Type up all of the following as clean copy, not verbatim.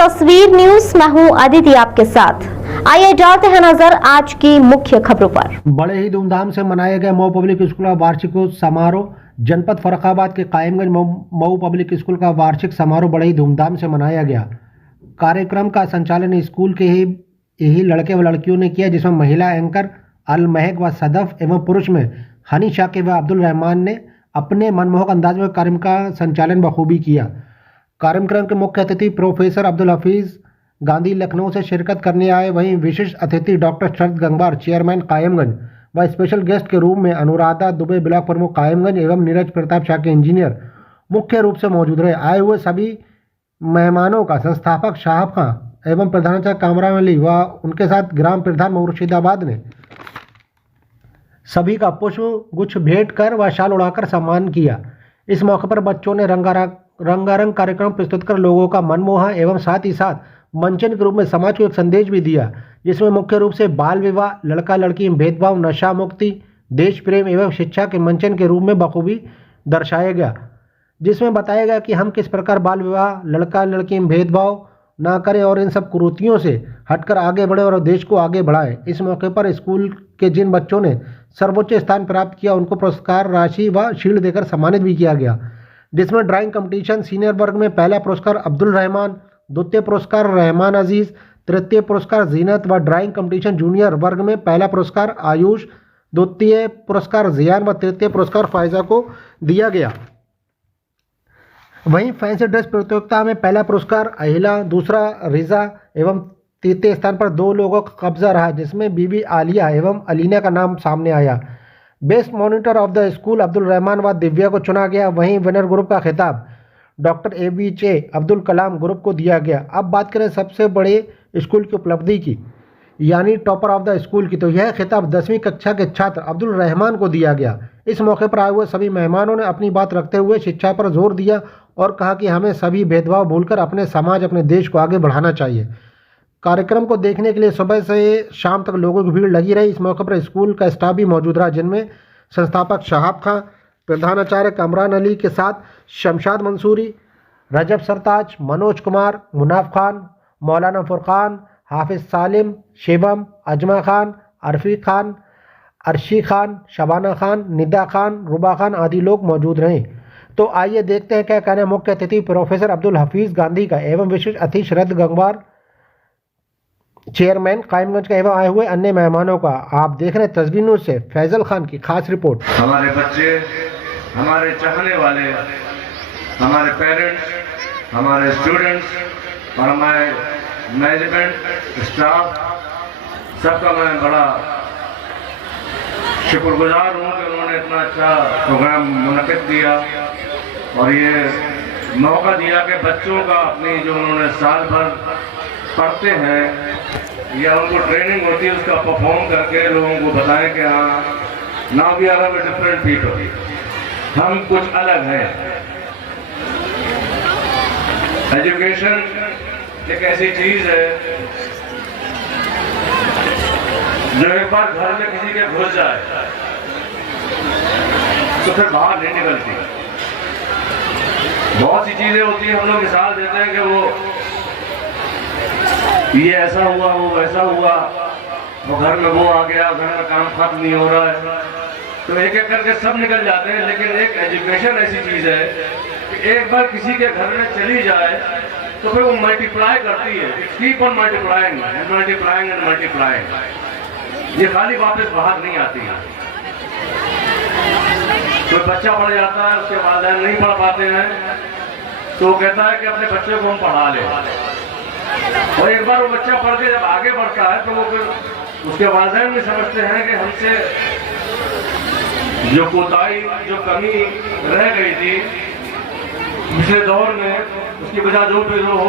तस्वीर न्यूज, मैं हूं अदिति आपके साथ। आइए डालते हैं नजर आज की मुख्य खबरों पर। बड़े ही धूमधाम से मनाया गया मऊ पब्लिक स्कूल का वार्षिक समारोह। जनपद फर्रुखाबाद के कायमगंज मऊ पब्लिक स्कूल का वार्षिक समारोह बड़े ही धूमधाम से मनाया गया। कार्यक्रम का संचालन स्कूल के यही लड़के व लड़कियों ने किया, जिसमें महिला एंकर अल महक व सदफ एवं पुरुष में हनी शाकिब व अब्दुल रहमान ने अपने मनमोहक अंदाज में कार्यक्रम का संचालन बखूबी किया। कार्यक्रम के मुख्य अतिथि प्रोफेसर अब्दुल हफीज गांधी लखनऊ से शिरकत करने आए। वहीं विशिष्ट अतिथि डॉक्टर शरद गंगवार चेयरमैन कायमगंज व स्पेशल गेस्ट के रूप में अनुराधा दुबे ब्लॉक प्रमुख कायमगंज एवं नीरज प्रताप शाह के इंजीनियर मुख्य रूप से मौजूद रहे। आए हुए सभी मेहमानों का संस्थापक शाहब खां एवं प्रधानाचार्य कामरान अली व उनके साथ ग्राम प्रधान मुर्शिदाबाद ने सभी का पुष्प गुच्छ भेंट कर व शाल उड़ाकर सम्मान किया। इस मौके पर बच्चों ने रंगारंग कार्यक्रम प्रस्तुत कर लोगों का मन मोहा एवं साथ ही साथ मंचन के रूप में समाज को एक संदेश भी दिया, जिसमें मुख्य रूप से बाल विवाह, लड़का लड़की में भेदभाव, नशा मुक्ति, देश प्रेम एवं शिक्षा के मंचन के रूप में बखूबी दर्शाया गया। जिसमें बताया गया कि हम किस प्रकार बाल विवाह, लड़का लड़की में भेदभाव ना करें और इन सब कुरीतियों से हटकर आगे बढ़े और देश को आगे बढ़ाएं। इस मौके पर स्कूल के जिन बच्चों ने सर्वोच्च स्थान प्राप्त किया उनको पुरस्कार राशि व शील्ड देकर सम्मानित भी किया गया, जिसमें ड्राइंग कंपटीशन सीनियर वर्ग में पहला पुरस्कार अब्दुल रहमान, द्वितीय पुरस्कार रहमान अजीज, तृतीय पुरस्कार जीनत व ड्राइंग कंपटीशन जूनियर वर्ग में पहला पुरस्कार आयुष, द्वितीय पुरस्कार जियान व तृतीय पुरस्कार फायजा को दिया गया। वहीं फैंसी ड्रेस प्रतियोगिता में पहला पुरस्कार अहिला, दूसरा रिजा एवं तृतीय स्थान पर दो लोगों का कब्जा रहा, जिसमें बीबी आलिया एवं अलीना का नाम सामने आया। Best monitor of the school Abdul Rahman व दिव्या को चुना गया। वहीं विनर ग्रुप का खिताब doctor ABJ Abdul Kalam group को दिया गया। अब बात करें सबसे बड़े स्कूल की उपलब्धि की, यानी टॉपर ऑफ द स्कूल की, तो यह खिताब 10वीं कक्षा के छात्र अब्दुल रहमान को दिया गया। इस मौके पर आए हुए सभी मेहमानों ने अपनी बात रखते हुए शिक्षा पर जोर दिया और कहा कि हमें सभी भेदभाव भूलकर अपने समाज, अपने देश को आगे बढ़ाना चाहिए। कार्यक्रम को देखने के लिए सुबह से शाम तक लोगों की भीड़ लगी रही। इस मौके पर स्कूल का स्टाफ भी मौजूद रहा, जिनमें संस्थापक शाहब खां, प्रधानाचार्य कामरान अली के साथ शमशाद मंसूरी, रजब सरताज, मनोज कुमार, मुनाफ खान, मौलाना फुरकान, हाफिज सालिम, शिवम, अजमा खान, अरफी खान, अर्शी खान, शबाना खान, निदा खान, रुबा खान आदि लोग मौजूद रहे। तो आइए देखते हैं क्या कहना है मुख्य अतिथि प्रोफेसर अब्दुल हफीज गांधी का एवं विशिष्ट अतिथि शरद गंगवार चेयरमैन कायमगंज का एवं आए हुए अन्य मेहमानों का। आप देख रहे हैं तस्वीर न्यूज़ से फैजल खान की खास रिपोर्ट। हमारे बच्चे, हमारे चाहने वाले, हमारे पेरेंट्स, हमारे स्टूडेंट्स और हमारे मैनेजमेंट स्टाफ, सबका मैं बड़ा शुक्रगुजार हूँ कि उन्होंने इतना अच्छा प्रोग्राम मुनक़िद किया और ये मौका दिया कि बच्चों का अपनी जो उन्होंने साल भर पढ़ते हैं या उनको ट्रेनिंग होती है उसका परफॉर्म करके लोगों को बताएं कि हाँ, now we are a different people, हम कुछ अलग हैं। एजुकेशन एक ऐसी चीज है जो एक बार घर में किसी के घुस जाए तो फिर बाहर नहीं निकलती। बहुत सी चीजें होती हैं, हम लोग मिसाल देते हैं कि वो ये ऐसा हुआ, वो वैसा हुआ, वो घर में वो आ गया, घर में काम खत्म नहीं हो रहा है, तो एक एक करके सब निकल जाते हैं। लेकिन एक एजुकेशन ऐसी चीज है कि एक बार किसी के घर में चली जाए तो फिर वो मल्टीप्लाई करती है, keep on multiplying and multiplying and multiplying. ये खाली वापस बाहर नहीं आती है। कोई बच्चा पढ़ जाता है, उसके वालिदैन नहीं पढ़ पाते हैं, तो वो कहता है कि अपने बच्चे को हम पढ़ा लें, और एक बार वो बच्चा पढ़ के जब आगे बढ़ता है तो वो फिर उसके वालिदैन भी समझते हैं कि हमसे जो कोताही, जो कमी रह गई थी पिछले दौर में, उसकी वजह जो भी हो,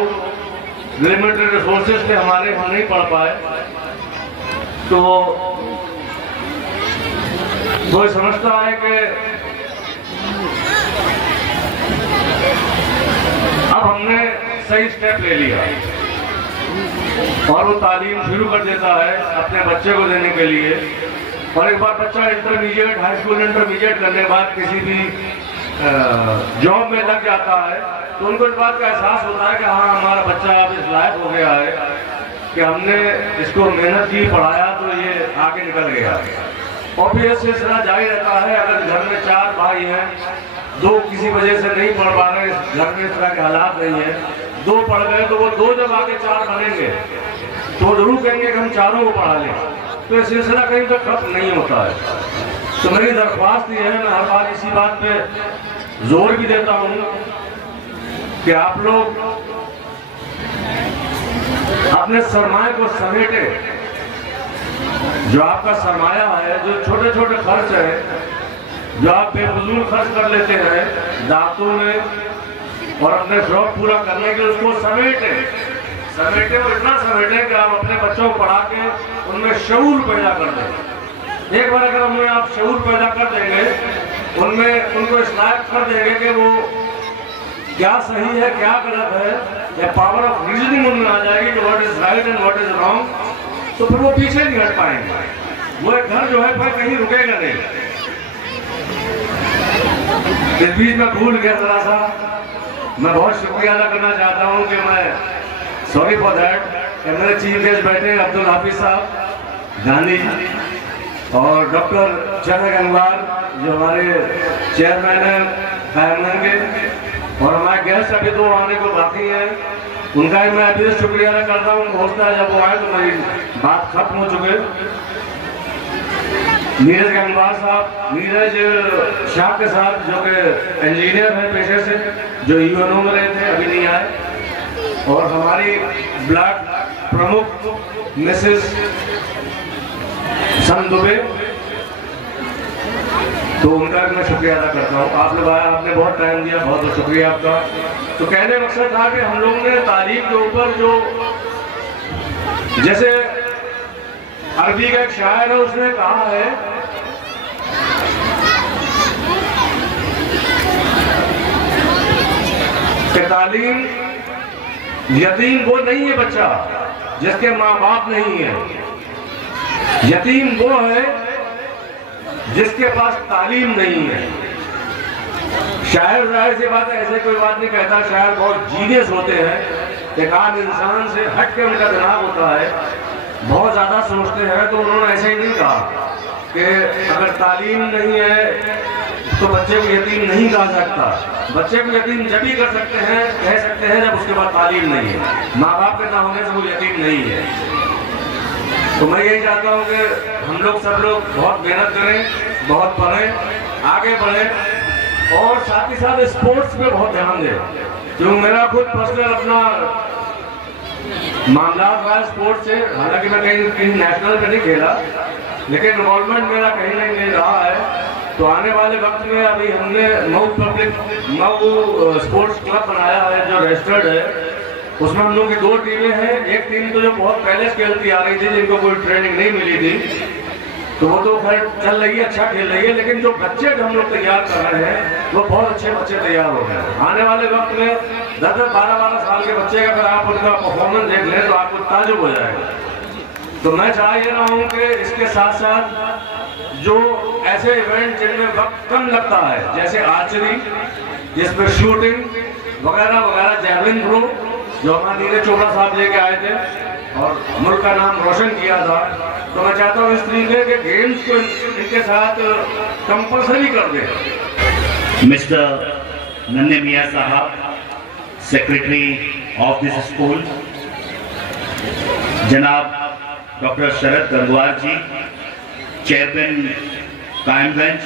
लिमिटेड रिसोर्सेज थे हमारे, हम नहीं पढ़ पाए, तो वो समझता है कि अब हमने सही स्टेप ले लिया और वो तालीम शुरू कर देता है अपने बच्चे को देने के लिए। और एक बार बच्चा इंटरमीडिएट, हाई स्कूल इंटरमीडिएट करने के बाद किसी भी जॉब में लग जाता है तो उनको इस बात का एहसास होता है कि हाँ हमारा बच्चा अब इस लायक हो गया है कि हमने इसको मेहनत की, पढ़ाया तो ये आगे निकल गया। और फिर ये सिलसिला जारी रहता है। अगर घर में 4 भाई हैं, 2 किसी वजह से नहीं पढ़ पा रहे, घर में इस तरह के हालात नहीं है, 2 पढ़ गए तो वो 2 जब आगे 4 बनेंगे तो जरूर कहेंगे कि हम चारों को पढ़ा लें। तो ये सिलसिला कहीं तक खत्म नहीं होता है। तो मेरी दरख्वास्त ये है, मैं हर बार इसी बात पे जोर भी देता हूँ कि आप लोग अपने सरमाए को समेटे। जो आपका सरमाया है, जो छोटे छोटे खर्च है, जो आप बेफजूल खर्च कर लेते हैं दांतों में और अपने शौक पूरा करने के लिए, उसको समेटे और इतना समेटे कि आप अपने बच्चों को पढ़ा के उनमें शऊर पैदा कर दें। एक बार अगर उनमें आप शऊर पैदा कर देंगे, उनमें उनको इस लायक कर देंगे कि वो क्या सही है क्या गलत है, या पावर ऑफ रीजनिंग उनमें आ जाएगी कि what is right and what is wrong, तो फिर वो पीछे नहीं हट पाएंगे। वो एक घर जो है फिर कहीं रुकेगा नहीं। इस बीच में भूल गया जरा सा, मैं बहुत शुक्रिया अदा करना चाहता हूँ कि मैं सॉरी फॉर दैट मेरे चीफ गेस्ट बैठे अब्दुल हाफिज साहब गांधी जी और डॉक्टर चंद्र गंगवार जो हमारे चेयरमैन हैं कायमगंज के, और हमारे गेस्ट अभी 2 आने को बाकी हैं, उनका भी मैं अभी से शुक्रिया अदा करता हूँ। हो सकता है जब वो आए तो मेरी बात खत्म हो चुके। नीरज गंगवार साहब, नीरज शाह के साथ जो कि इंजीनियर है पेशे से, जो यूएनओ में रहे थे, अभी नहीं आए, और हमारी ब्लॉक प्रमुख मिसेस सन दुबे, तो उनका भी मैं शुक्रिया अदा करता हूँ। आप लोग आया, आपने बहुत टाइम दिया, बहुत बहुत शुक्रिया आपका। तो कहने का मकसद था कि हम लोगों ने तारीख के ऊपर जो, जैसे अरबी का एक शायर है, उसने कहा है कि तालीम, यतीम वो नहीं है बच्चा जिसके माँ बाप नहीं है, यतीम वो है जिसके पास तालीम नहीं है। शायर जाहिर सी बात है, ऐसे कोई बात नहीं कहता, शायर बहुत जीनियस होते हैं, एक आम इंसान से हट के उनका दिमाग होता है, बहुत ज़्यादा सोचते हैं। तो उन्होंने ऐसे ही नहीं कहा कि अगर तालीम नहीं है तो बच्चे को यतीम नहीं कहा सकता। बच्चे को यतीम जब भी कर सकते हैं, कह सकते हैं, जब उसके पास तालीम नहीं है। माँ बाप के ना होने से वो यतीम नहीं है। तो मैं यही चाहता हूँ कि हम लोग सब लोग बहुत मेहनत करें, बहुत पढ़ें, आगे बढ़ें, और साथ ही साथ स्पोर्ट्स पे बहुत ध्यान दें। क्योंकि मेरा खुद पर्सनल अपना मामला रहा स्पोर्ट्स से, हालांकि मैं कहीं नेशनल पे नहीं खेला, लेकिन इन्वॉल्वमेंट मेरा कहीं ना कहीं रहा है। तो आने वाले वक्त में अभी हमने मऊ स्पोर्ट्स क्लब बनाया है जो रजिस्टर्ड है, उसमें हम लोग की 2 टीमें हैं। एक टीम तो जो बहुत पहले से खेलती आ रही थी, जिनको कोई ट्रेनिंग नहीं मिली थी, तो वो तो खैर चल रही है, अच्छा खेल रही है, लेकिन जो बच्चे हम लोग तैयार कर रहे हैं वो बहुत अच्छे बच्चे तैयार हो गए। आने वाले वक्त में 10-12 साल के बच्चे का अगर आप उनका परफॉर्मेंस देख लें तो आपको ताजुब हो जाएगा। तो मैं चाह ये रहा हूँ कि इसके साथ साथ जो ऐसे इवेंट जिनमें वक्त कम लगता है, जैसे आर्चरी, जिसमें शूटिंग वगैरह वगैरह, जैवलिन थ्रो जो हमारे नीरज चोपड़ा साहब लेके आए थे और मुल्क का नाम रोशन किया था, तो मैं चाहता हूँ इस तरीके के गेम्स को इनके साथ कंपल्सरी कर दें। मिस्टर नन्हे मियाँ साहब, सेक्रेटरी ऑफ दिस स्कूल, जनाब doctor Sharad Gangwar ji, chairman Kaimganj,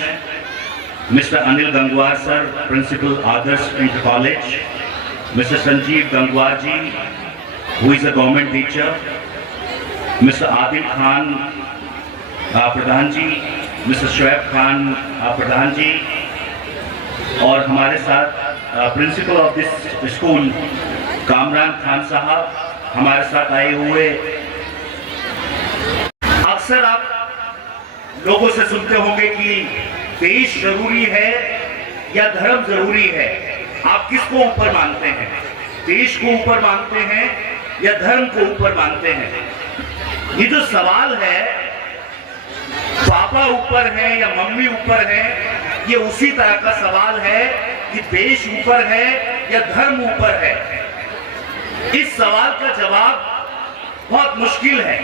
mister Anil Gangwar sir, principal Adarsh inter college, mister Sanjeev Gangwar ji, who is a government teacher, mister Adil Khan प्रधान जी, मिस्टर शोएब खान प्रधान जी, और हमारे साथ principal of this school Kamran Khan साहब हमारे साथ आए हुए। अक्सर आप लोगों से सुनते होंगे कि देश जरूरी है या धर्म जरूरी है, आप किसको ऊपर मानते हैं? देश को ऊपर मानते हैं या धर्म को ऊपर मानते हैं? ये जो सवाल है, पापा ऊपर है या मम्मी ऊपर है, ये उसी तरह का सवाल है कि देश ऊपर है या धर्म ऊपर है। इस सवाल का जवाब बहुत मुश्किल है,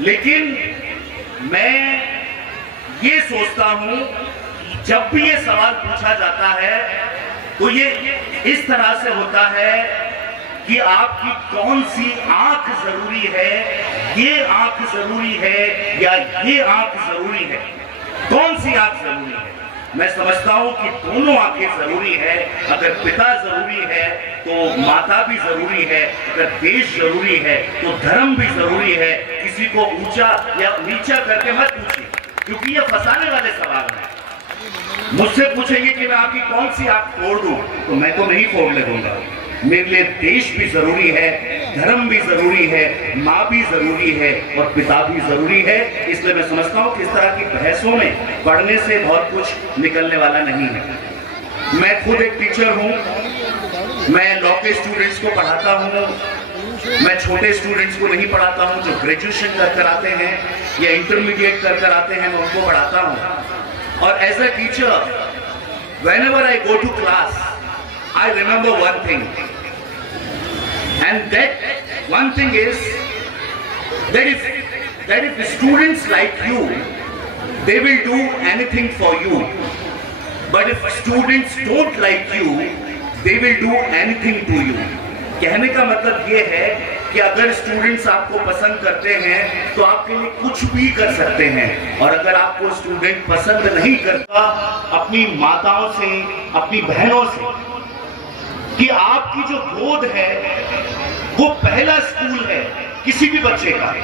लेकिन मैं ये सोचता हूं जब भी ये सवाल पूछा जाता है तो ये इस तरह से होता है कि आपकी कौन सी आंख जरूरी है, ये आंख जरूरी है या ये आंख जरूरी है, कौन सी आंख जरूरी है। मैं समझता हूं कि दोनों आंखें जरूरी है। अगर पिता जरूरी है तो माता भी जरूरी है, अगर देश जरूरी है तो धर्म भी जरूरी है। किसी को ऊंचा या नीचा करके मत पूछिए, क्योंकि ये फंसाने वाले सवाल हैं। मुझसे पूछेंगे कि मैं आपकी कौन सी आंख फोड़ दूं, तो मैं तो नहीं फोड़ने दूंगा। मेरे लिए देश भी जरूरी है, धर्म भी जरूरी है, माँ भी जरूरी है और पिता भी जरूरी है। इसलिए मैं समझता हूँ कि इस तरह की बहसों में पढ़ने से बहुत कुछ निकलने वाला नहीं है। मैं खुद एक टीचर हूँ, मैं लॉ के स्टूडेंट्स को पढ़ाता हूँ। मैं छोटे स्टूडेंट्स को नहीं पढ़ाता हूँ जो ग्रेजुएशन कर आते हैं या इंटरमीडिएट कर आते हैं, मैं उनको पढ़ाता हूँ। और as a teacher, whenever I go to class, I remember one thing, and that one thing is that if students like you, they will do anything for you, but if students don't like you, they will do anything to you. कहने का मतलब ये है कि अगर students आपको पसंद करते हैं तो आपके लिए कुछ भी कर सकते हैं, और अगर आपको स्टूडेंट पसंद नहीं करता, अपनी माताओं से, अपनी बहनों से, कि आपकी जो गोद है वो पहला स्कूल है किसी भी बच्चे का।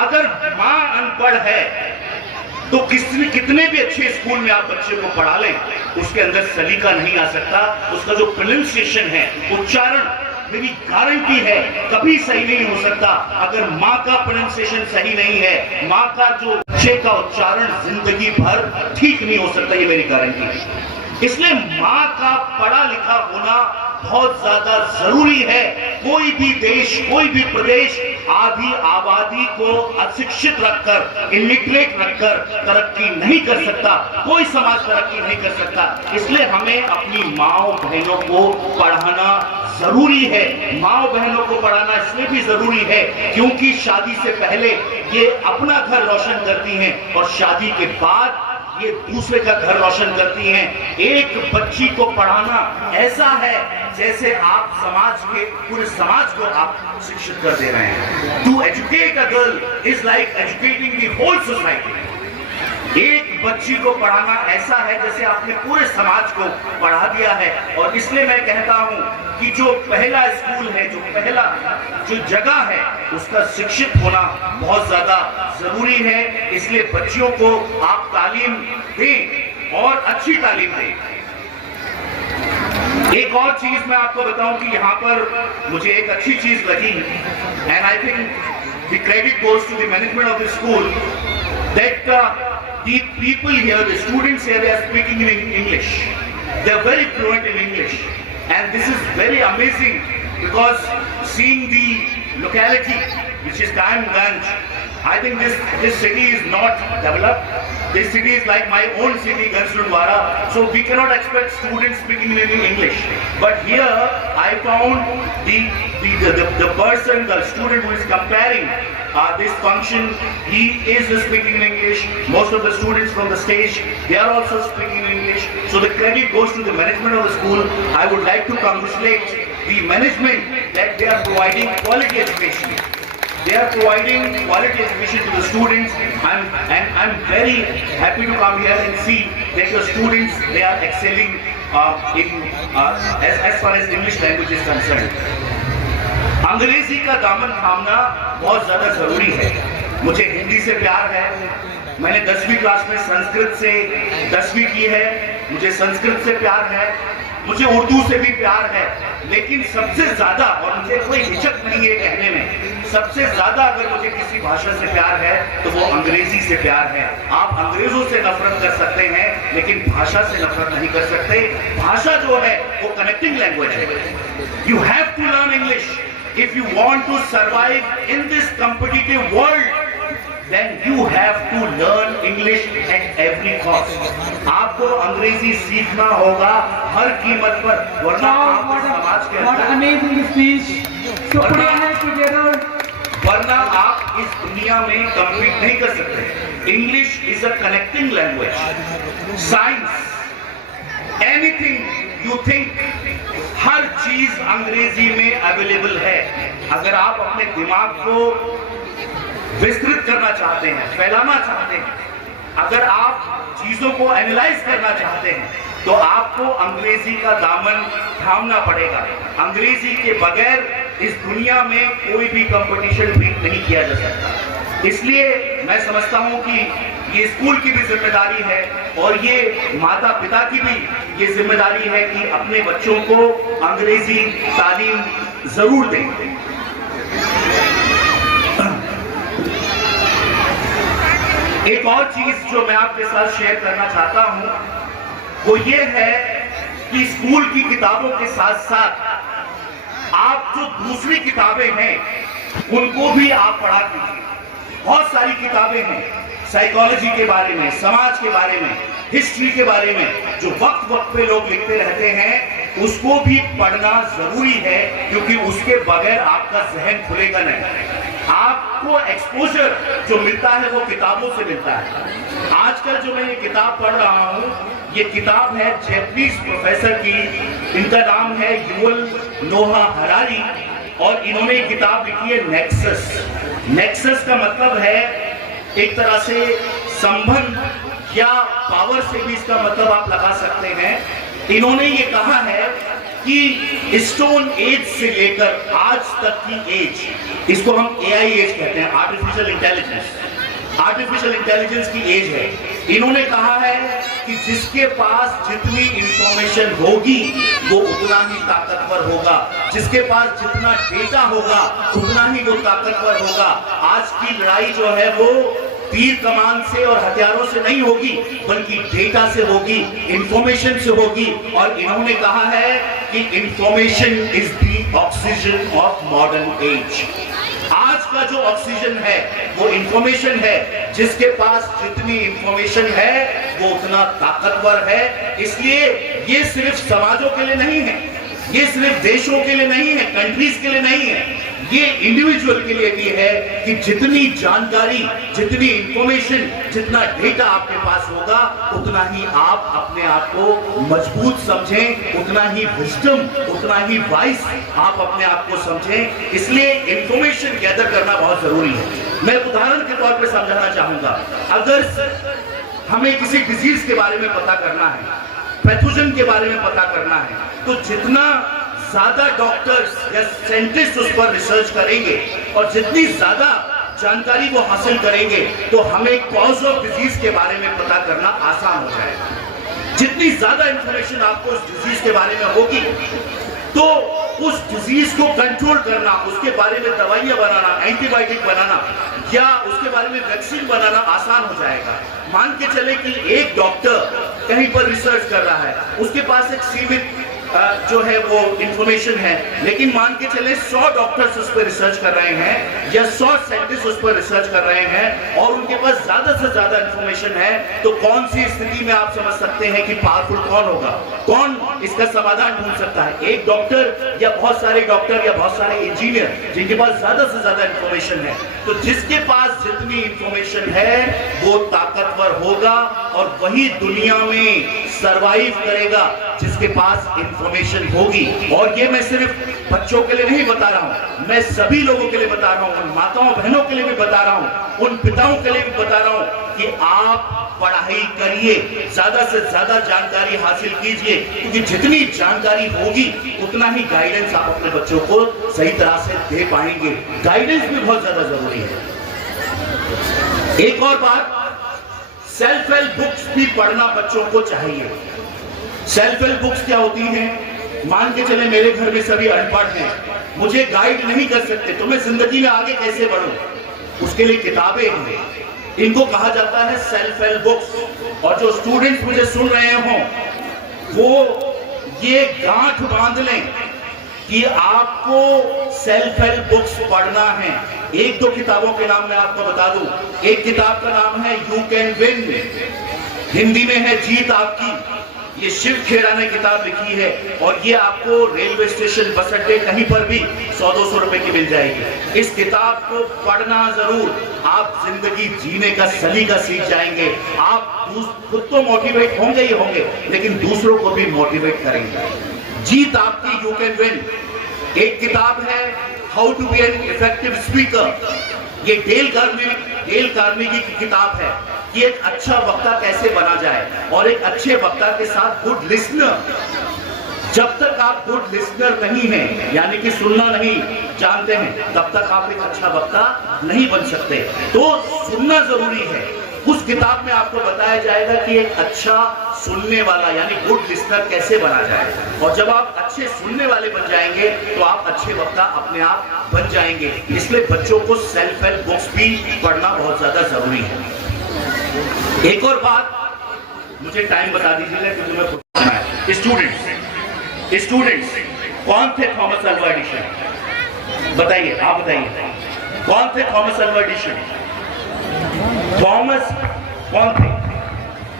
अगर मां अनपढ़ है तो कितने भी अच्छे स्कूल में आप बच्चे को पढ़ा लें, उसके अंदर सलीका नहीं आ सकता। उसका जो प्रोनाउंसिएशन है, उच्चारण, मेरी गारंटी है कभी सही नहीं हो सकता अगर माँ का प्रोनाउंसिएशन सही नहीं है। माँ का जो बच्चे का उच्चारण जिंदगी भर ठीक नहीं हो सकता, ये मेरी गारंटी है। इसलिए माँ का पढ़ा लिखा होना बहुत ज्यादा जरूरी है। कोई भी देश, कोई भी प्रदेश आधी आबादी को अशिक्षित रखकर, इलिटरेट रखकर तरक्की नहीं कर सकता। कोई समाज तरक्की नहीं कर सकता। इसलिए हमें अपनी माओ बहनों को पढ़ाना जरूरी है। माओ बहनों को पढ़ाना इसलिए भी जरूरी है क्योंकि शादी से पहले ये अपना घर रोशन करती हैं और शादी के बाद ये दूसरे का घर रोशन करती हैं। एक बच्ची को पढ़ाना ऐसा है जैसे आप समाज के पूरे समाज को आप शिक्षित कर दे रहे हैं। To educate a girl is like educating the whole society. एक बच्ची को पढ़ाना ऐसा है जैसे आपने पूरे समाज को पढ़ा दिया है। और इसलिए मैं कहता हूं कि जो पहला स्कूल है, जो पहला जो जगह है, उसका शिक्षित होना बहुत ज्यादा जरूरी है। इसलिए बच्चियों को आप तालीम दें और अच्छी तालीम दें। एक और चीज मैं आपको बताऊं कि यहाँ पर मुझे एक अच्छी चीज लगी, and I think the credit goes to the management of the school, that the people here, the students here, they are speaking in English. They are very fluent in English, and this is very amazing because seeing the locality, which is Kaimganj, I think this city is not developed. This city is like my own city, Ganjrudwara, so we cannot expect students speaking in English. But here I found the person, the student who is comparing this function, he is speaking in English. Most of the students from the stage, they are also speaking in English. So the credit goes to the management of the school. I would like to congratulate the management that they are providing quality education. They are providing quality education to the students. I'm very happy to come here and see that the students, they are excelling as far as English language is concerned. अंग्रेजी का दामन थामना बहुत ज्यादा जरूरी है। मुझे हिंदी से प्यार है। मैंने 10वीं क्लास में संस्कृत से 10वीं की है। मुझे संस्कृत से प्यार है, मुझे उर्दू से भी प्यार है, लेकिन सबसे ज्यादा, और मुझे कोई हिचक नहीं है कहने में, सबसे ज्यादा अगर मुझे किसी भाषा से प्यार है तो वो अंग्रेजी से प्यार है। आप अंग्रेजों से नफरत कर सकते हैं लेकिन भाषा से नफरत नहीं कर सकते। भाषा जो है वो कनेक्टिंग लैंग्वेज है। You have to learn English if you want to survive in this competitive world. then you have to learn English at every cost. आपको अंग्रेजी सीखना होगा हर कीमत पर, वरना आप इस समाज के वरना आप इस दुनिया में कम्पीट नहीं कर सकते। English is a connecting language. Science, anything you think, हर चीज अंग्रेजी में अवेलेबल है। अगर आप अपने दिमाग को विस्तृत करना चाहते हैं, फैलाना चाहते हैं, अगर आप चीजों को एनालाइज करना चाहते हैं, तो आपको अंग्रेजी का दामन थामना पड़ेगा। अंग्रेजी के बगैर इस दुनिया में कोई भी कंपटीशन बीट नहीं किया जा सकता। इसलिए मैं समझता हूं कि ये स्कूल की भी जिम्मेदारी है और ये माता पिता की भी ये जिम्मेदारी है कि अपने बच्चों को अंग्रेजी तालीम जरूर दें। एक और चीज जो मैं आपके साथ शेयर करना चाहता हूं वो ये है कि स्कूल की किताबों के साथ साथ आप जो दूसरी किताबें हैं उनको भी आप पढ़ा कीजिए। बहुत सारी किताबें हैं साइकोलॉजी के बारे में, समाज के बारे में, हिस्ट्री के बारे में, जो वक्त वक्त पे लोग लिखते रहते हैं, उसको भी पढ़ना जरूरी है, क्योंकि उसके बगैर आपका जहन खुलेगा नहीं। आपको एक्सपोजर जो मिलता है वो किताबों से मिलता है। आजकल जो मैं ये किताब पढ़ रहा हूँ, ये किताब है जैपनीज प्रोफेसर की, इनका नाम है युवल नोहा हरारी, और इन्होंने ये किताब लिखी है नेक्सस। नेक्सस का मतलब है एक तरह से संबंध या पावर से भी इसका मतलब आप लगा सकते हैं। इन्होंने ये कहा है कि स्टोन एज से लेकर आज तक की एज, इसको हम एआई एज कहते हैं, आर्टिफिशियल इंटेलिजेंस की एज है। इन्होंने कहा है कि जिसके पास जितनी इंफॉर्मेशन होगी वो उतना ही ताकतवर होगा, जिसके पास जितना डेटा होगा उतना ही वो ताकतवर होगा। आज की लड़ाई जो है वो तीर कमान से और हथियारों से नहीं होगी, बल्कि डेटा से होगी, इंफॉर्मेशन से होगी। और इन्होंने कहा है कि information is the oxygen of modern age. आज का जो ऑक्सीजन है वो इंफॉर्मेशन है। जिसके पास जितनी इंफॉर्मेशन है वो उतना ताकतवर है। इसलिए ये सिर्फ समाजों के लिए नहीं है, ये सिर्फ देशों के लिए नहीं है, कंट्रीज के लिए नहीं है, ये इंडिविजुअल के लिए भी है कि जितनी जानकारी, जितनी इंफॉर्मेशन, जितना डेटा आपके पास होगा, उतना ही आप अपने आप को मजबूत समझें, उतना ही विजडम, उतना ही वाइस आप अपने आप को समझें। इसलिए इंफॉर्मेशन गैदर करना बहुत जरूरी है। मैं उदाहरण के तौर पे समझाना चाहूंगा। अगर हमें किसी डिजीज के बारे में पता करना है, पैथोजन के बारे में पता करना है, तो जितना ज्यादा डॉक्टर्स या साइंटिस्ट उस पर रिसर्च करेंगे और जितनी ज्यादा जानकारी वो हासिल करेंगे, तो हमें कॉज ऑफ डिजीज के बारे में पता करना आसान हो जाएगा। जितनी ज्यादा इंफॉर्मेशन आपको उस डिजीज के बारे में होगी, तो उस डिजीज को कंट्रोल करना, उसके बारे में दवाइयां बनाना, एंटीबायोटिक बनाना या उसके बारे में वैक्सीन बनाना आसान हो जाएगा। मान के चले कि एक डॉक्टर कहीं पर रिसर्च कर रहा है, उसके पास एक सीमित जो है वो इंफॉर्मेशन है, लेकिन मान के चले 100 डॉक्टर्स उस पर रिसर्च कर रहे हैं या 100 साइंटिस्ट उस पर रिसर्च कर रहे हैं और उनके पास ज्यादा से ज्यादा इंफॉर्मेशन है, तो कौन सी स्थिति में आप समझ सकते हैं कि पावरफुल कौन होगा, कौन इसका समाधान ढूंढ सकता है? एक डॉक्टर या बहुत सारे डॉक्टर या बहुत सारे इंजीनियर जिनके पास ज्यादा से ज्यादा इंफॉर्मेशन है। तो जिसके पास जितनी इंफॉर्मेशन है वो ताकतवर होगा और वही दुनिया में सरवाइव करेगा जिसके पास इंफॉर्मेशन होगी। और ये मैं सिर्फ बच्चों के लिए नहीं बता रहा हूं, मैं सभी लोगों के लिए बता रहा हूं, उन माताओं बहनों के लिए भी बता रहा हूं, उन पिताओं के लिए भी बता रहा हूं कि आप पढ़ाई करिए, ज्यादा से ज्यादा जानकारी हासिल कीजिए, क्योंकि जितनी जानकारी होगी उतना ही गाइडेंस आप अपने बच्चों को सही तरह से दे पाएंगे। गाइडेंस भी बहुत ज्यादा जरूरी है। एक और बात, सेल्फ हेल्प बुक्स भी पढ़ना बच्चों को चाहिए। सेल्फ हेल्प बुक्स क्या होती हैं? मान के चले मेरे घर में सभी अनपढ़ हैं, मुझे गाइड नहीं कर सकते, तो मैं जिंदगी में आगे कैसे बढ़ूं? उसके लिए किताबें हैं, इनको कहा जाता है सेल्फ हेल्प बुक्स। और जो स्टूडेंट्स मुझे सुन रहे हो वो ये गांठ बांध लें कि आपको सेल्फ हेल्प बुक्स पढ़ना है। एक दो किताबों के नाम मैं आपको बता दूं। एक किताब का नाम है यू कैन विन, हिंदी में है जीत आपकी। ये शिव खेड़ा ने किताब लिखी है और ये आपको रेलवे स्टेशन, बस अड्डे, कहीं पर भी 100-200 रुपए की मिल जाएगी। इस किताब को पढ़ना जरूर, आप जिंदगी जीने का सलीका सीख जाएंगे। आप खुद तो मोटिवेट होंगे ही होंगे, लेकिन दूसरों को भी मोटिवेट करेंगे। जीत आपकी, यू कैन विन। एक किताब है how to be an effective speaker, ये डेल कार्नेगी की किताब है कि एक अच्छा वक्ता कैसे बना जाए और एक अच्छे वक्ता के साथ गुड लिसनर। जब तक आप गुड लिसनर नहीं हैं, यानी कि सुनना नहीं जानते हैं, तब तक आप एक अच्छा वक्ता नहीं बन सकते। तो सुनना जरूरी है। उस किताब में आपको बताया जाएगा कि एक अच्छा सुनने वाला यानी गुड लिसनर कैसे बना जाए, और जब आप अच्छे सुनने वाले बन जाएंगे तो आप अच्छे वक्ता अपने आप बन जाएंगे। इसलिए बच्चों को सेल्फ हेल्प बुक्स भी पढ़ना बहुत ज्यादा जरूरी है। एक और बात, मुझे टाइम बता दीजिएगा कि तुम्हें पूछना है। स्टूडेंट्स कौन थे थॉमस अल्वा एडिशन? बताइए, आप बताइए कौन थे थॉमस अल्वा एडिशन? थॉमस कौन थे?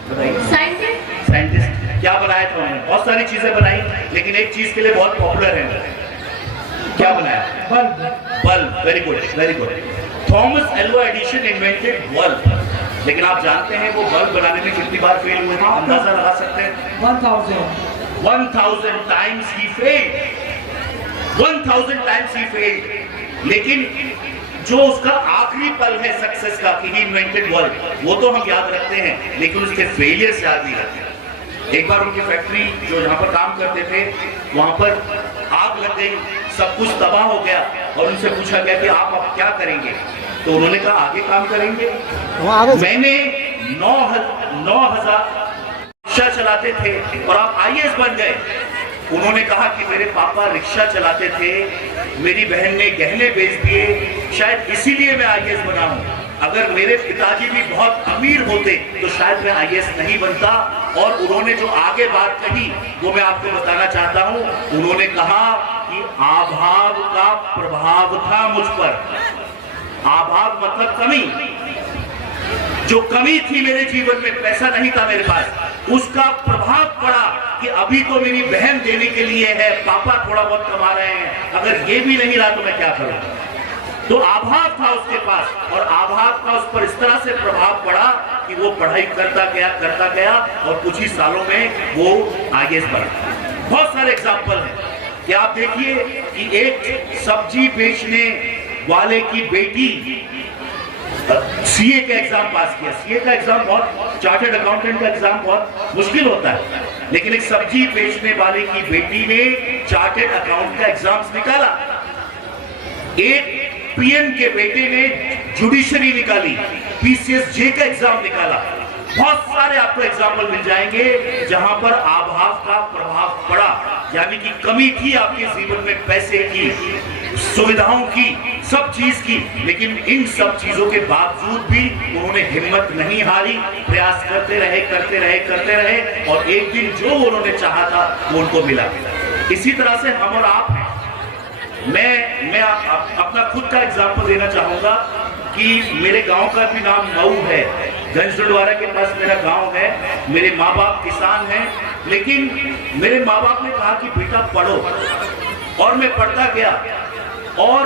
बताइए। साइंटिस्ट। क्या बनाया था उन्होंने? बहुत सारी चीजें बनाई, लेकिन एक चीज के लिए बहुत पॉपुलर है। क्या बनाया? Bulb. Very good, very good. Thomas Alva Edison invented bulb, लेकिन आप जानते हैं वो बल्ब बनाने में कितनी बार फेल हुए थे? अंदाजा लगा सकते हैं? 1000 times he failed. 1000 times he failed. लेकिन जो उसका आखिरी पल है सक्सेस का कि ही इन्वेंटेड वर्ल्ड, वो तो हम याद रखते हैं, लेकिन उसके फेलियर याद नहीं रखते। एक बार उनकी फैक्ट्री जो यहाँ पर काम करते थे, वहां पर आग लग गई, सब कुछ तबाह हो गया, और उनसे पूछा गया कि आप अब क्या करेंगे? तो उन्होंने कहा आगे काम करेंगे। मैंने 9,000 रिक्शा चलाते थे और आप आईएएस बन गए। उन्होंने कहा कि मेरे पापा रिक्शा चलाते थे, मेरी बहन ने गहने बेच दिए, शायद इसीलिए मैं आईएएस बना हूं। अगर मेरे पिताजी भी बहुत अमीर होते तो शायद मैं आईएएस नहीं बनता। और उन्होंने जो आगे बात कही वो मैं आपको बताना चाहता हूं। उन्होंने कहा कि अभाव का प्रभाव था मुझ पर। अभाव मतलब कमी। जो कमी थी मेरे जीवन में, पैसा नहीं था मेरे पास, उसका प्रभाव पड़ा कि अभी तो मेरी बहन देने के लिए है, पापा थोड़ा बहुत कमा रहे हैं, अगर ये भी नहीं रहा तो मैं क्या करूं? तो अभाव था उसके पास, और अभाव का उस पर इस तरह से प्रभाव पड़ा कि वो पढ़ाई करता गया और कुछ ही सालों में वो आईएएस बना। बहुत सारे एग्जाम्पल हैं कि आप देखिए कि एक सब्जी बेचने वाले की बेटी सीए का एग्जाम पास किया। सीए का एग्जाम बहुत, चार्टर्ड अकाउंटेंट का एग्जाम बहुत मुश्किल होता है, लेकिन एक सब्जी बेचने वाले की बेटी ने चार्टर्ड अकाउंट का एग्जाम निकाला। एक पीएम के बेटे ने जुडिशरी निकाली, पीसीएसजे का एग्जाम निकाला। बहुत सारे आपको एग्जाम्पल मिल जाएंगे जहां पर अभाव का प्रभाव पड़ा, यानी कि कमी थी आपके जीवन में, पैसे की, सुविधाओं की, सब चीज की, लेकिन इन सब चीजों के बावजूद भी उन्होंने हिम्मत नहीं हारी, प्रयास करते रहे और एक दिन जो उन्होंने चाहा था वो उनको मिला। इसी तरह से हम और आप हैं। मैं अपना खुद का एग्जाम्पल देना चाहूंगा कि मेरे गांव का भी नाम मऊ है, गंजडवारा के पास मेरा गांव है। मेरे माँ बाप किसान हैं, लेकिन मेरे माँ बाप ने कहा कि बेटा पढ़ो, और मैं पढ़ता गया और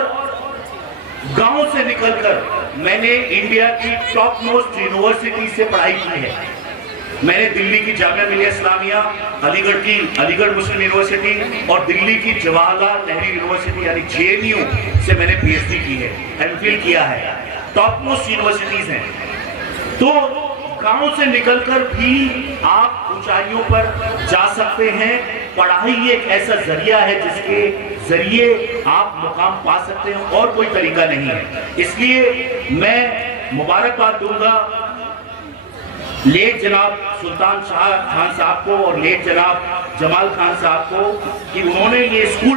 गांव से निकलकर मैंने इंडिया की टॉप मोस्ट यूनिवर्सिटी से पढ़ाई की है। मैंने दिल्ली की जामिया मिलिया इस्लामिया, अलीगढ़ की अलीगढ़ मुस्लिम यूनिवर्सिटी और दिल्ली की जवाहरलाल नेहरू यूनिवर्सिटी यानी जेएनयू से मैंने पीएचडी की है, एमफिल किया है। टॉप मोस्ट यूनिवर्सिटीज हैं। तो गांव से निकलकर भी आप ऊंचाइयों पर जा सकते हैं। पढ़ाई एक ऐसा जरिया है जिसके जरिए आप मुकाम पा सकते हैं, और कोई तरीका नहीं है। इसलिए मैं मुबारकबाद दूंगा लेट जनाब सुल्तान शाह खान साहब को और लेट जनाब जमाल खान साहब को कि उन्होंने ये school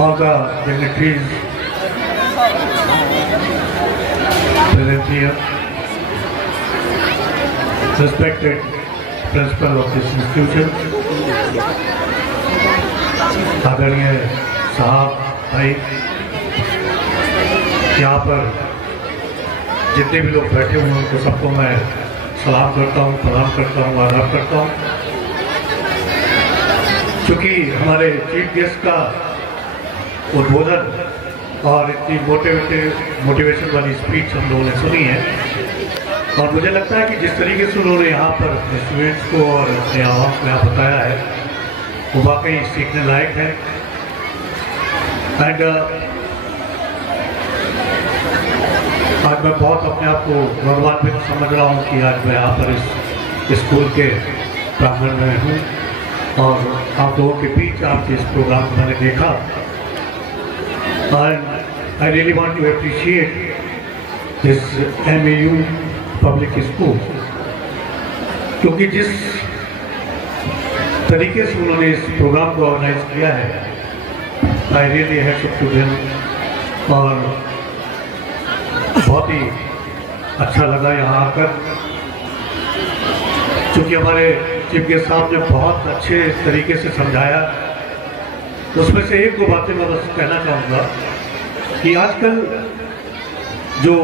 all the dignitaries present here, respected principal of this institution, आदरणीय साहब भाई, यहाँ पर जितने भी लोग बैठे हुए हैं उनको सबको मैं सलाम करता हूँ, प्रणाम करता हूँ, आदाब करता हूँ। क्योंकि हमारे चीफ गेस्ट का उद्बोधन और इतनी मोटिवेशन वाली स्पीच हम लोगों ने सुनी है, और मुझे लगता है कि जिस तरीके से उन्होंने यहाँ पर अपने स्टूडेंट्स को और अपने आवाम को यहाँ बताया है वो वाकई सीखने लायक है। एंड आज मैं बहुत अपने आप को गौरवान्वित समझ रहा हूँ कि आज मैं यहाँ पर इस स्कूल के प्रांगण में हूँ और आप लोगों के बीच आपके इस प्रोग्राम को मैंने देखा। And I really want to appreciate this MAU public school, क्योंकि जिस तरीके से उन्होंने इस प्रोग्राम को ऑर्गेनाइज किया है, I really hats off to them, और बहुत ही अच्छा लगा यहाँ आकर। क्योंकि हमारे चीफ गेस्ट साहब ने बहुत अच्छे तरीके से समझाया। उसमें से एक दो बातें मैं बस कहना चाहूँगा कि आजकल जो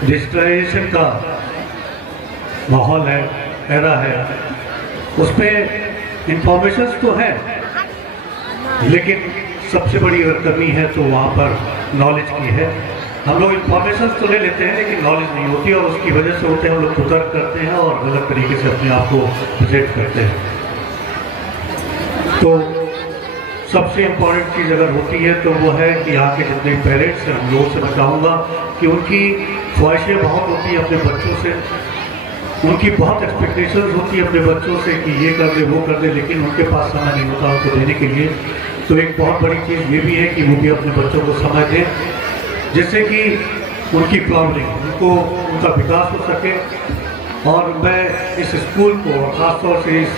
डिजिटलाइजेशन का माहौल है, एरा है, उसमें इंफॉर्मेशंस तो है, लेकिन सबसे बड़ी अगर कमी है तो वहाँ पर नॉलेज की है। हम लोग इंफॉर्मेशंस तो ले लेते हैं लेकिन नॉलेज नहीं होती, और उसकी वजह से होते हैं हम लोग कुतर्क करते हैं और गलत तरीके से अपने आप को प्रेजेंट करते हैं। तो सबसे इम्पोर्टेंट चीज़ अगर होती है तो वो है कि यहाँ के जितने पेरेंट्स हैं हम लोगों से मैं चाहूँगा कि उनकी ख्वाहिशें बहुत होती हैं अपने बच्चों से, उनकी बहुत एक्सपेक्टेशंस होती है अपने बच्चों से कि ये कर दे वो कर दे, लेकिन उनके पास समय नहीं होता उनको देने के लिए। तो एक बहुत बड़ी चीज़ ये भी है कि वो भी अपने बच्चों को समय दें, जिससे कि उनकी प्रॉब्लम उनका विकास हो सके। और मैं इस स्कूल को ख़ासतौर से इस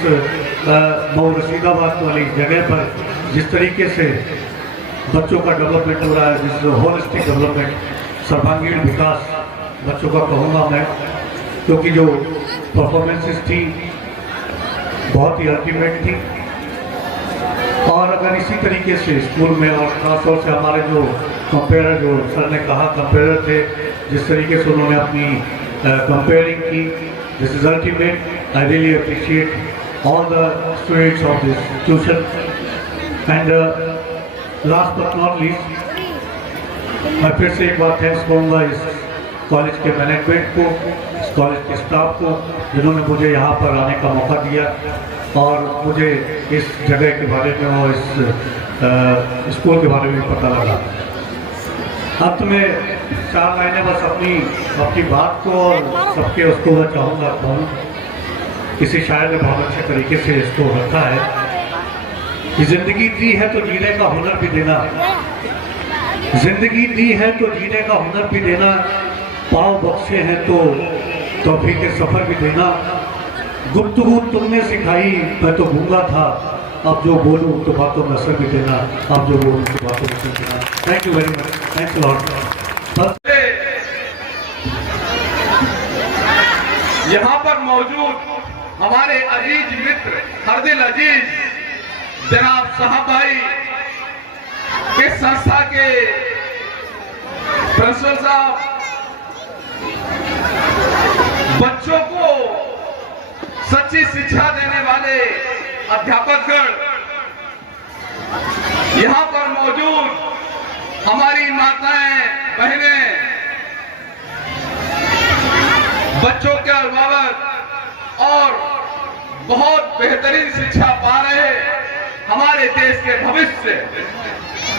मऊ रशीदाबाद वाली जगह पर जिस तरीके से बच्चों का डेवलपमेंट हो रहा है, जिस होलिस्टिक डेवलपमेंट, सर्वांगीण विकास बच्चों का कहूँगा मैं, क्योंकि जो परफॉर्मेंसेस थी बहुत ही अल्टीमेट थी। और अगर इसी तरीके से स्कूल में और ख़ासतौर से हमारे जो कंपेयर, जो सर ने कहा कंपेयर थे, जिस तरीके से उन्होंने अपनी कंपेयरिंग की, this is ultimate. I really appreciate all the students of this tuition. And last but not least, मैं फिर से एक बार थैंक्स कहूँगा इस कॉलेज के मैनेजमेंट को, इस कॉलेज के स्टाफ को, जिन्होंने मुझे यहाँ पर आने का मौका दिया और मुझे इस जगह के बारे में और इस स्कूल के बारे में पता लगा। अब तो मैं 4 लाइनें बस अपनी बात को और सबके उसको मैं चाहूँगा कहूँ। किसी शायर ने बहुत अच्छे तरीके से इसको रखा है कि जिंदगी दी है तो जीने का हुनर भी देना, जिंदगी दी है तो जीने का हुनर भी देना, पाँव बख्शे हैं तो तौफीक के सफ़र भी देना, गुफ्तगू तुमने सिखाई मैं तो गूंगा था, अब जो बोलूँ तो बातों में असर भी देना, अब जो बोलूँ तो बातों में असर देना। Thank you very much, thanks a lot. यहाँ पर मौजूद हमारे अजीज मित्र, हरदिल अजीज जनाब साहब भाई, इस संस्था के प्रिंसिपल साहब, बच्चों को सच्ची शिक्षा देने वाले अध्यापकगण, यहाँ पर मौजूद हमारी माताएं, बहनें, बच्चों के अभिभावक और बहुत बेहतरीन शिक्षा पा रहे हमारे देश के भविष्य से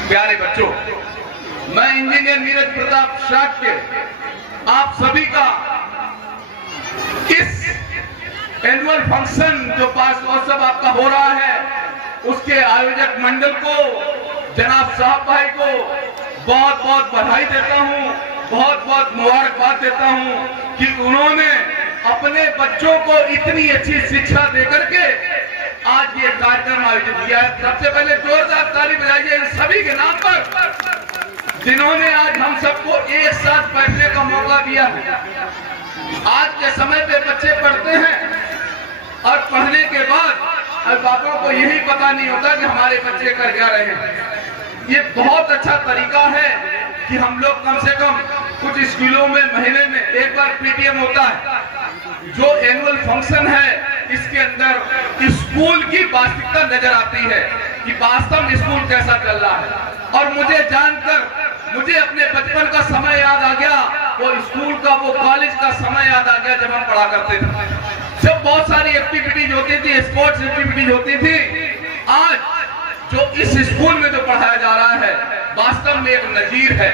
प्यारे बच्चों, मैं इंजीनियर नीरज प्रताप शाक्य आप सभी का इस एनुअल फंक्शन जो पास महोत्सव आपका हो रहा है उसके आयोजक मंडल को, जनाब साहब भाई को बहुत बहुत बधाई देता हूं, बहुत बहुत मुबारकबाद देता हूं कि उन्होंने अपने बच्चों को इतनी अच्छी शिक्षा देकर के आज ये कार्यक्रम आयोजित किया है। सबसे पहले जोरदार ताली बजाइए इन सभी के नाम पर जिन्होंने आज हम सबको एक साथ बैठने का मौका दिया है। आज के समय पे बच्चे पढ़ते हैं और पढ़ने के बाद अभिभावकों को यही पता नहीं होता कि हमारे बच्चे कर क्या रहे हैं। ये बहुत अच्छा तरीका है कि हम लोग कम से कम कुछ स्कूलों में महीने में एक बार पीटीएम होता है, जो एनुअल फंक्शन है, इसके अंदर स्कूल की वास्तविकता नजर आती है कि वास्तव में स्कूल कैसा चल रहा है। और मुझे जानकर मुझे अपने बचपन का समय याद आ गया, वो स्कूल का, वो कॉलेज का समय याद आ गया जब हम पढ़ा करते थे, जब बहुत सारी एक्टिविटीज होती थी, स्पोर्ट्स एक्टिविटीज होती थी। आज जो इस स्कूल में जो पढ़ाया जा रहा है वास्तव में एक नजीर है।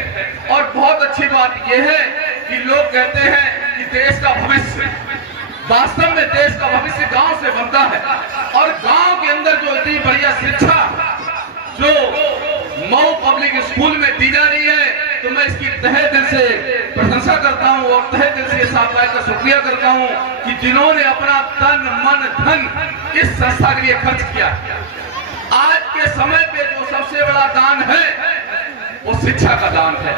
और बहुत अच्छी बात यह है कि लोग कहते हैं कि देश का भविष्य, वास्तव में देश का भविष्य गांव से बनता है। और गांव के अंदर जो इतनी बढ़िया शिक्षा जो मऊ पब्लिक स्कूल में दी जा रही है, तो मैं इसकी तहे दिल से प्रशंसा करता हूं और तहे दिल से साहब का शुक्रिया करता हूं कि जिन्होंने अपना तन मन धन इस संस्था के लिए खर्च किया। आज के समय पे जो सबसे बड़ा दान है वो शिक्षा का दान है।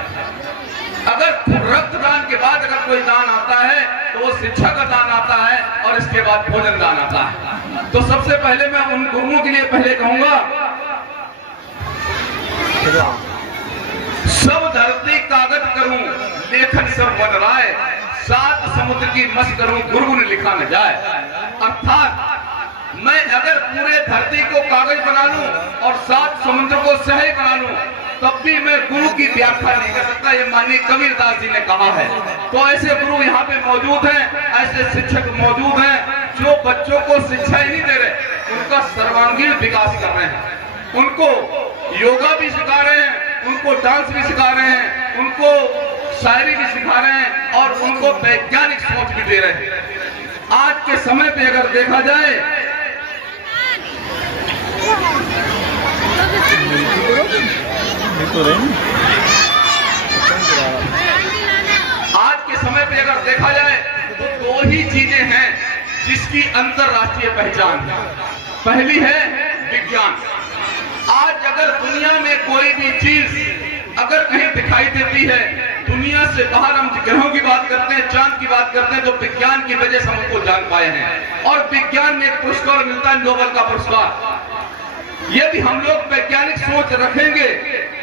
अगर रक्तदान के बाद अगर कोई दान आता है तो वो शिक्षा का दान आता है और इसके बाद भोजन दान आता है। तो सबसे पहले मैं उन गुरुओं के लिए पहले कहूंगा, सब धरती कागज करूं लेखन सब बन राय, सात समुद्र की मस करूं गुरु ने लिखा न जाए। अर्थात मैं अगर पूरे धरती को कागज बना लूं और सात समुद्र को सही बना लूं, तब भी मैं गुरु की व्याख्या नहीं कर सकता। ये माननीय कबीरदास जी ने कहा है। तो ऐसे गुरु यहाँ पे मौजूद हैं, ऐसे शिक्षक मौजूद हैं जो बच्चों को शिक्षा ही नहीं दे रहे, उनका सर्वांगीण विकास कर रहे हैं। उनको योगा भी सिखा रहे हैं, उनको डांस भी सिखा रहे हैं, उनको शायरी भी सिखा रहे हैं और उनको वैज्ञानिक सोच भी दे रहे हैं। आज के समय पे अगर देखा जाए, आज के समय पे अगर देखा जाए तो दो ही चीजें हैं जिसकी अंतरराष्ट्रीय पहचान है। पहली है विज्ञान। आज अगर दुनिया में कोई भी चीज अगर कहीं दिखाई देती है, दुनिया से बाहर हम ग्रहों की बात करते हैं, चांद की बात करते हैं, तो विज्ञान की वजह से हम उनको जान पाए हैं। और विज्ञान में एक पुरस्कार मिलता है, नोबेल का पुरस्कार। यदि हम लोग वैज्ञानिक सोच रखेंगे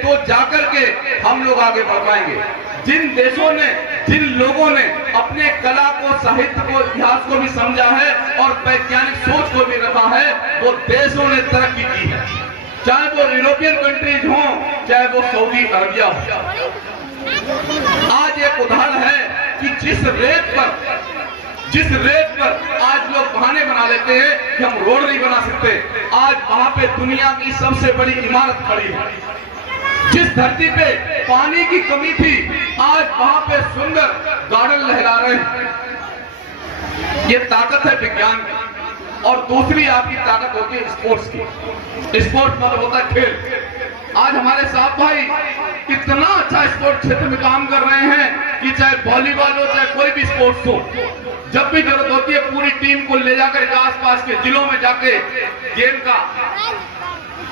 तो जाकर के हम लोग आगे बढ़ पाएंगे। जिन देशों ने, जिन लोगों ने अपने कला को, साहित्य को, इतिहास को भी समझा है और वैज्ञानिक सोच को भी रखा है, वो देशों ने तरक्की की है। चाहे वो यूरोपियन कंट्रीज हो, चाहे वो सऊदी अरबिया हो। आज एक उदाहरण है कि जिस रेत पर आज लोग बहाने बना लेते हैं कि हम रोड नहीं बना सकते, आज वहां पे दुनिया की सबसे बड़ी इमारत खड़ी है। जिस धरती पे पानी की कमी थी, आज वहां पे सुंदर गार्डन लहरा रहे हैं। ये ताकत है विज्ञान की। और दूसरी आपकी ताकत होती है स्पोर्ट्स की। स्पोर्ट्स मतलब होता है खेल। आज हमारे साहब भाई कितना अच्छा स्पोर्ट्स क्षेत्र में काम कर रहे हैं कि चाहे वॉलीबॉल हो, चाहे कोई भी स्पोर्ट्स हो, जब भी जरूरत होती है पूरी टीम को ले जाकर के आसपास के जिलों में जाके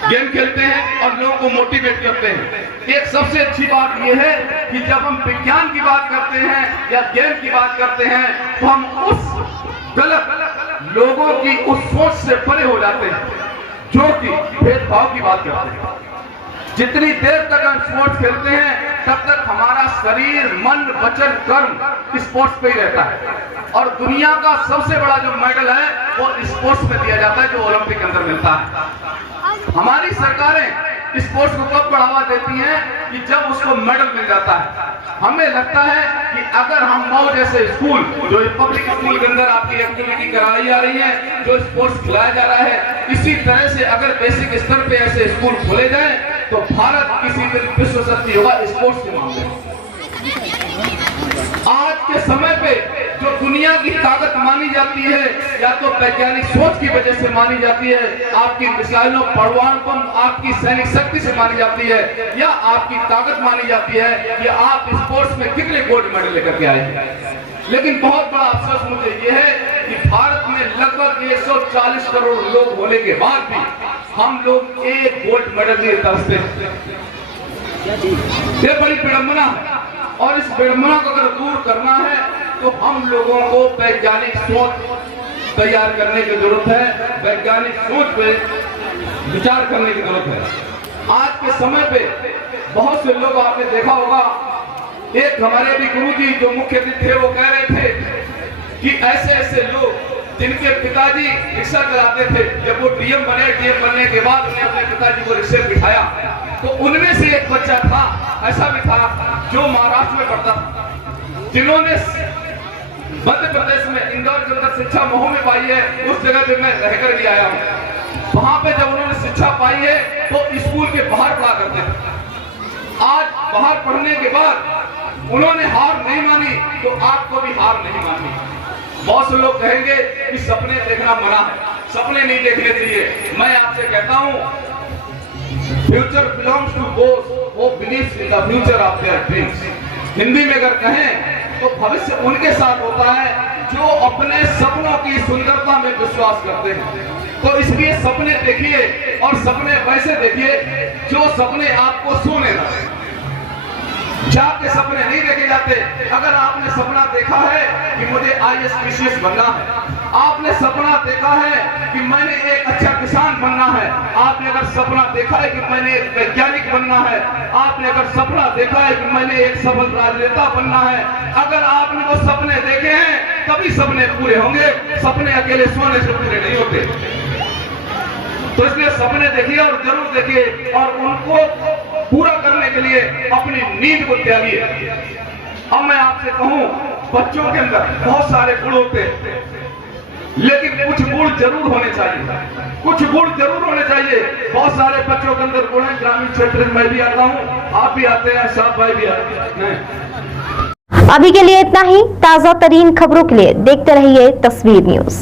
गेम खेलते हैं और लोगों को मोटिवेट करते हैं। एक सबसे अच्छी बात यह है कि जब हम विज्ञान की बात करते हैं या गेम की बात करते हैं, तो हम उस गलत लोगों की उस सोच से परे हो जाते हैं जो कि भेदभाव की बात करते हैं। जितनी देर तक हम स्पोर्ट्स खेलते हैं, तब तक हमारा शरीर, मन, वचन, कर्म स्पोर्ट्स पे ही रहता है। और दुनिया का सबसे बड़ा जो मेडल है वो स्पोर्ट्स में दिया जाता है, जो ओलंपिक के अंदर मिलता है। हमारी सरकारें स्पोर्ट्स को कब बढ़ावा देती हैं कि जब उसको मेडल मिल जाता है। हमें लगता है कि अगर हम मऊ जैसे स्कूल, जो पब्लिक स्कूल के अंदर आपकी एक्टिविटी कराई जा रही है, जो स्पोर्ट्स खिलाया जा रहा है, इसी तरह से अगर बेसिक स्तर पे ऐसे स्कूल खोले जाएं तो भारत किसी दिन विश्व शक्ति होगा स्पोर्ट्स के मामले में। आज के समय पे जो दुनिया की ताकत मानी जाती है, या तो वैज्ञानिक सोच की वजह से मानी जाती है, आपकी मिसाइलों, परमाणु बम, आपकी सैनिक शक्ति से मानी जाती है, या आपकी ताकत मानी जाती है कि आप स्पोर्ट्स में कितने गोल्ड मेडल लेकर के आए हैं। लेकिन बहुत बड़ा अफसोस मुझे ये है कि भारत में लगभग 140 करोड़ लोग होने के बाद भी हम लोग एक गोल्ड मेडल नहीं तरसते। ये बड़ी विडंबना है। और इस विडंबना को अगर दूर करना है तो हम लोगों को वैज्ञानिक सोच, तैयार करने की जरूरत है, वैज्ञानिक सोच पे विचार करने की जरूरत है। आज के समय पे बहुत से लोग आपने देखा होगा, एक हमारे भी गुरुजी जो मुख्य अतिथि थे वो कह रहे थे कि ऐसे ऐसे लोग जिनके पिताजी रिक्शा चलाते थे, जब वो डीएम बने, डीएम बनने के बाद उन्हें अपने पिताजी को रिक्शे बिठाया, तो उनमें से एक बच्चा था, ऐसा भी था जो महाराष्ट्र में पढ़ता था, जिन्होंने मध्य प्रदेश में इंदौर के अंदर शिक्षा महू में पाई है। उस जगह पे मैं रहकर भी आया हूँ। वहां पे जब उन्होंने शिक्षा पाई है तो स्कूल के बाहर पढ़ा करते थे। आज बाहर पढ़ने के बाद उन्होंने हार नहीं मानी, तो आपको भी हार नहीं मानी। बहुत से लोग कहेंगे कि सपने देखना मना है, सपने नहीं देखने चाहिए। मैं आपसे कहता हूं, future belongs to those who believes in the future of their dreams. Hindi में अगर कहें तो भविष्य उनके साथ होता है जो अपने सपनों की सुंदरता में विश्वास करते हैं। तो इसलिए सपने देखिए, और सपने वैसे देखिए जो सपने आपको सोने लगे। जाग के सपने नहीं देखे जाते। अगर आपने सपना देखा है कि मुझे आईएएस पीसीएस बनना है, आपने सपना देखा है कि मैंने एक अच्छा किसान बनना है, आपने अगर सपना देखा है कि मैंने एक वैज्ञानिक बनना है, आपने अगर सपना देखा है कि मैंने एक सफल राजनेता बनना है, अगर आपने वो सपने देखे हैं तभी सपने पूरे होंगे। सपने अकेले सोने से पूरे नहीं होते। तो इसलिए सपने देखिए और जरूर देखिए, और उनको पूरा करने के लिए अपनी नींद को त्यागिए। अब मैं आपसे कहूं, बच्चों के अंदर बहुत सारे गुण होते हैं, लेकिन कुछ गुण जरूर होने चाहिए, कुछ गुण जरूर होने चाहिए। बहुत सारे बच्चों के अंदर गुण है। ग्रामीण क्षेत्र में मैं भी आता हूं, आप भी आते हैं, साहब भाई भी आते हैं। अभी के लिए इतना ही। ताजा तरीन खबरों के लिए देखते रहिए तस्वीर न्यूज।